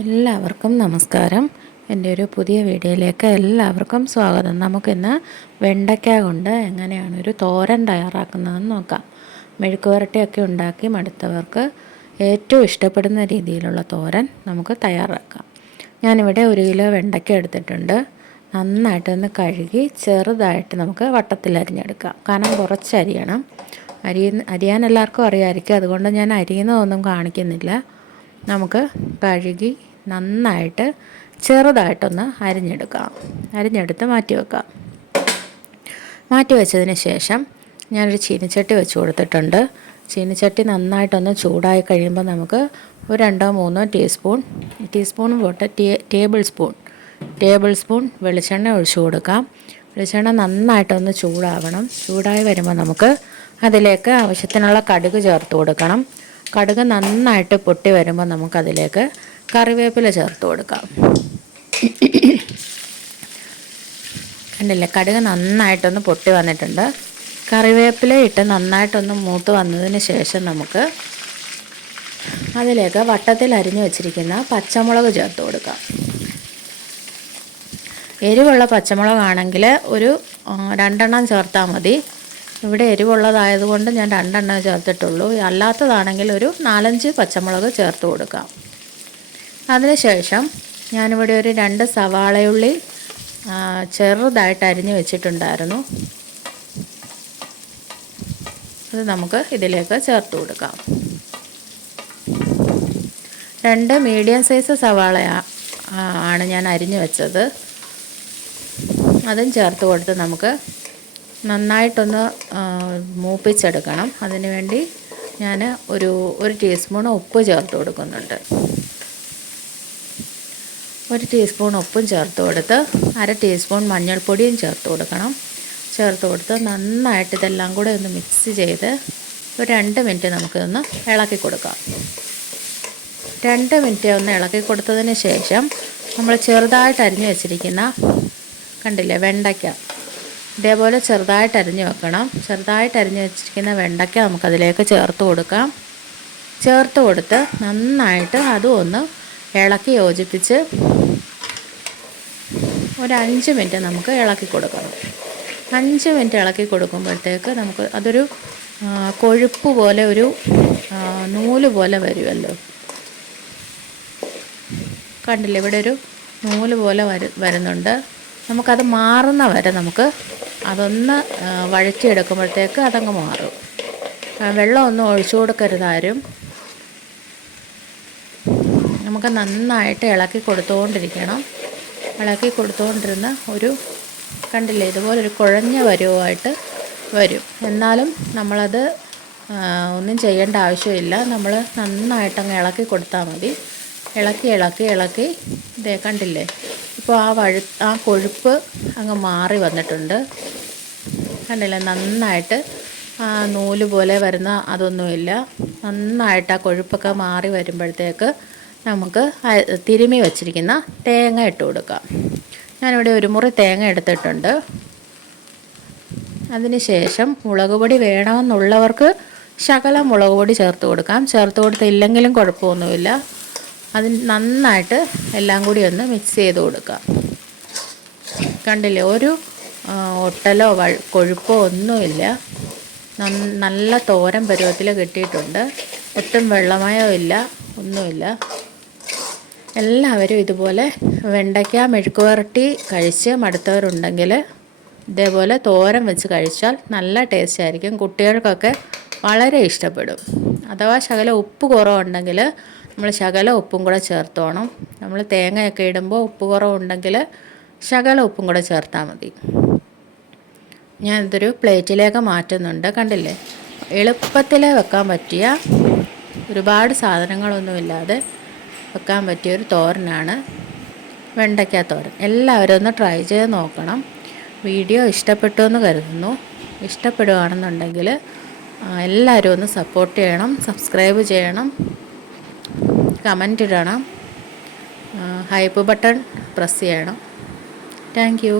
എല്ലാവർക്കും നമസ്കാരം. എൻ്റെ ഒരു പുതിയ വീഡിയോയിലേക്ക് എല്ലാവർക്കും സ്വാഗതം. നമുക്കിന്ന് വെണ്ടയ്ക്ക കൊണ്ട് എങ്ങനെയാണ് ഒരു തോരൻ തയ്യാറാക്കുന്നതെന്ന് നോക്കാം. മെഴുക്ക് പുരട്ടിയൊക്കെ ഉണ്ടാക്കി മടുത്തവർക്ക് ഏറ്റവും ഇഷ്ടപ്പെടുന്ന രീതിയിലുള്ള തോരൻ നമുക്ക് തയ്യാറാക്കാം. ഞാനിവിടെ 1 കിലോ വെണ്ടയ്ക്ക എടുത്തിട്ടുണ്ട്. നന്നായിട്ടൊന്ന് കഴുകി ചെറുതായിട്ട് നമുക്ക് വട്ടത്തിൽ അരിഞ്ഞെടുക്കാം. കനം കുറച്ച് അരിയണം. അരിയാൻ എല്ലാവർക്കും അറിയാമായിരിക്കും, അതുകൊണ്ട് ഞാൻ അരിയുന്നതൊന്നും കാണിക്കുന്നില്ല. നമുക്ക് കഴുകി നന്നായിട്ട് ചെറുതായിട്ടൊന്ന് അരിഞ്ഞെടുത്ത് മാറ്റി വെക്കാം. മാറ്റി വെച്ചതിന് ശേഷം ഞാനൊരു ചീനിച്ചട്ടി വെച്ച് കൊടുത്തിട്ടുണ്ട്. ചീനിച്ചട്ടി നന്നായിട്ടൊന്ന് ചൂടായി കഴിയുമ്പോൾ നമുക്ക് ഒരു 2-3 ടീസ്പൂൺ പോട്ട് ടേബിൾ സ്പൂൺ വെളിച്ചെണ്ണ ഒഴിച്ചു കൊടുക്കാം. വെളിച്ചെണ്ണ നന്നായിട്ടൊന്ന് ചൂടാവണം. ചൂടായി വരുമ്പോൾ നമുക്ക് അതിലേക്ക് ആവശ്യത്തിനുള്ള കടുക് ചേർത്ത് കൊടുക്കണം. കടുക് നന്നായിട്ട് പൊട്ടി വരുമ്പോൾ നമുക്കതിലേക്ക് കറിവേപ്പില ചേർത്ത് കൊടുക്കാം. കണ്ടില്ലേ, കടുക് നന്നായിട്ടൊന്ന് പൊട്ടി വന്നിട്ടുണ്ട്. കറിവേപ്പില ഇട്ട് നന്നായിട്ടൊന്ന് മൂത്ത് വന്നതിന് ശേഷം നമുക്ക് അതിലേക്ക് വട്ടത്തിൽ അരിഞ്ഞു വെച്ചിരിക്കുന്ന പച്ചമുളക് ചേർത്ത് കൊടുക്കാം. എരിവുള്ള പച്ചമുളകാണെങ്കിൽ ഒരു 2 എണ്ണം ചേർത്താൽ മതി. ഇവിടെ എരിവുള്ളതായതുകൊണ്ട് ഞാൻ 2 എണ്ണം ചേർത്തിട്ടുള്ളൂ. അല്ലാത്തതാണെങ്കിൽ ഒരു 4-5 പച്ചമുളക് ചേർത്ത് കൊടുക്കാം. അതിനുശേഷം ഞാനിവിടെ ഒരു 2 സവാളയുള്ളി ചെറുതായിട്ട് അരിഞ്ഞ് വെച്ചിട്ടുണ്ടായിരുന്നു. അത് നമുക്ക് ഇതിലേക്ക് ചേർത്ത് കൊടുക്കാം. 2 മീഡിയം സൈസ് സവാള ആണ് ഞാൻ അരിഞ്ഞ് വെച്ചത്. അതും ചേർത്ത് കൊടുത്ത് നമുക്ക് നന്നായിട്ടൊന്ന് മൂപ്പിച്ചെടുക്കണം. അതിനുവേണ്ടി ഞാൻ ഒരു ടീസ്പൂൺ ഉപ്പ് ചേർത്ത് കൊടുക്കുന്നുണ്ട്. 1 ടീസ്പൂൺ ഉപ്പും ചേർത്ത് കൊടുത്ത് 1/2 ടീസ്പൂൺ മഞ്ഞൾപ്പൊടിയും ചേർത്ത് കൊടുക്കണം. ചേർത്ത് കൊടുത്ത് നന്നായിട്ട് ഇതെല്ലാം കൂടെ ഒന്ന് മിക്സ് ചെയ്ത് ഒരു 2 മിനിറ്റ് നമുക്കൊന്ന് ഇളക്കി കൊടുക്കാം. 2 മിനിറ്റ് ഒന്ന് ഇളക്കി കൊടുത്തതിന് ശേഷം നമ്മൾ ചെറുതായിട്ട് അരിഞ്ഞു വെച്ചിരിക്കുന്ന കണ്ടില്ലേ വെണ്ടയ്ക്ക, ഇതേപോലെ ചെറുതായിട്ട് അരിഞ്ഞ് വെക്കണം. ചെറുതായിട്ട് അരിഞ്ഞ് വെച്ചിരിക്കുന്ന വെണ്ടയ്ക്ക നമുക്കതിലേക്ക് ചേർത്ത് കൊടുക്കാം. ചേർത്ത് കൊടുത്ത് നന്നായിട്ട് അതും ഒന്ന് ഇളക്കി യോജിപ്പിച്ച് ഒരു 5 മിനിറ്റ് നമുക്ക് ഇളക്കി കൊടുക്കണം. 5 മിനിറ്റ് ഇളക്കി കൊടുക്കുമ്പോഴത്തേക്ക് നമുക്ക് അതൊരു കൊഴുപ്പ് പോലെ ഒരു നൂല് പോലെ വരുമല്ലോ. കണ്ടില്ലേ, ഇവിടെ ഒരു നൂല് പോലെ വരുന്നുണ്ട്. നമുക്കത് മാറുന്ന വരെ നമുക്ക് അതൊന്ന് വഴറ്റിയെടുക്കുമ്പോഴത്തേക്ക് അതങ്ങ് മാറും. വെള്ളമൊന്നും ഒഴിച്ചു കൊടുക്കരുതാരും. നമുക്ക് നന്നായിട്ട് ഇളക്കി കൊടുത്തുകൊണ്ടിരിക്കണം. ഇളക്കി കൊടുത്തുകൊണ്ടിരുന്ന ഒരു കണ്ടില്ലേ, ഇതുപോലൊരു കുഴഞ്ഞ പരുവമായിട്ട് വരും. എന്നാലും നമ്മളത് ഒന്നും ചെയ്യേണ്ട ആവശ്യമില്ല. നമ്മൾ നന്നായിട്ടങ്ങ് ഇളക്കി കൊടുത്താൽ മതി. ഇളക്കി ഇതേ കണ്ടില്ലേ, ഇപ്പോൾ ആ കൊഴുപ്പ് അങ്ങ് മാറി വന്നിട്ടുണ്ട്. കണ്ടില്ലേ, നന്നായിട്ട് നൂല് പോലെ വരുന്ന അതൊന്നുമില്ല. നന്നായിട്ട് ആ കൊഴുപ്പൊക്കെ മാറി വരുമ്പോഴത്തേക്ക് നമുക്ക് തിരുമ്മി വച്ചിരിക്കുന്ന തേങ്ങ ഇട്ട് കൊടുക്കാം. ഞാനിവിടെ 1 മുറി തേങ്ങ എടുത്തിട്ടുണ്ട്. അതിന് ശേഷം മുളക് പൊടി വേണമെന്നുള്ളവർക്ക് ശകലം മുളക് പൊടി ചേർത്ത് കൊടുക്കാം. ചേർത്ത് കൊടുത്തില്ലെങ്കിലും കുഴപ്പമൊന്നുമില്ല. അതിന് നന്നായിട്ട് എല്ലാം കൂടി ഒന്ന് മിക്സ് ചെയ്ത് കൊടുക്കാം. കണ്ടില്ലേ, ഒരു ഒട്ടലോ കൊഴുപ്പോ ഒന്നുമില്ല. നല്ല തോരൻ പരുവത്തിൽ കിട്ടിയിട്ടുണ്ട്. ഒട്ടും വെള്ളമയോ ഇല്ല, ഒന്നുമില്ല. എല്ലാവരും ഇതുപോലെ വെണ്ടയ്ക്ക മെഴുക്ക് പുരട്ടി കഴിച്ച് മടുത്തവരുണ്ടെങ്കിൽ ഇതേപോലെ തോരൻ വെച്ച് കഴിച്ചാൽ നല്ല ടേസ്റ്റ് ആയിരിക്കും. കുട്ടികൾക്കൊക്കെ വളരെ ഇഷ്ടപ്പെടും. അഥവാ ശകലം ഉപ്പ് കുറവുണ്ടെങ്കിൽ നമ്മൾ ശകലം ഉപ്പും കൂടെ ചേർത്തോണം. നമ്മൾ തേങ്ങയൊക്കെ ഇടുമ്പോൾ ഉപ്പ് കുറവുണ്ടെങ്കിൽ ശകലം ഉപ്പും കൂടെ ചേർത്താൽ മതി. ഞാനിതൊരു പ്ലേറ്റിലേക്ക് മാറ്റുന്നുണ്ട്. കണ്ടില്ലേ, എളുപ്പത്തിൽ വെക്കാൻ പറ്റിയ, ഒരുപാട് സാധനങ്ങളൊന്നുമില്ലാതെ വെക്കാൻ പറ്റിയൊരു തോരനാണ് വെണ്ടയ്ക്ക തോരൻ. എല്ലാവരും ഒന്ന് ട്രൈ ചെയ്ത് നോക്കണം. വീഡിയോ ഇഷ്ടപ്പെട്ടു എന്ന് കരുതുന്നു. ഇഷ്ടപ്പെടുകയാണെന്നുണ്ടെങ്കിൽ എല്ലാവരും ഒന്ന് സപ്പോർട്ട് ചെയ്യണം, സബ്സ്ക്രൈബ് ചെയ്യണം, കമൻ്റ് ഇടണം, ഹൈപ്പ് ബട്ടൺ പ്രസ് ചെയ്യണം. Thank you.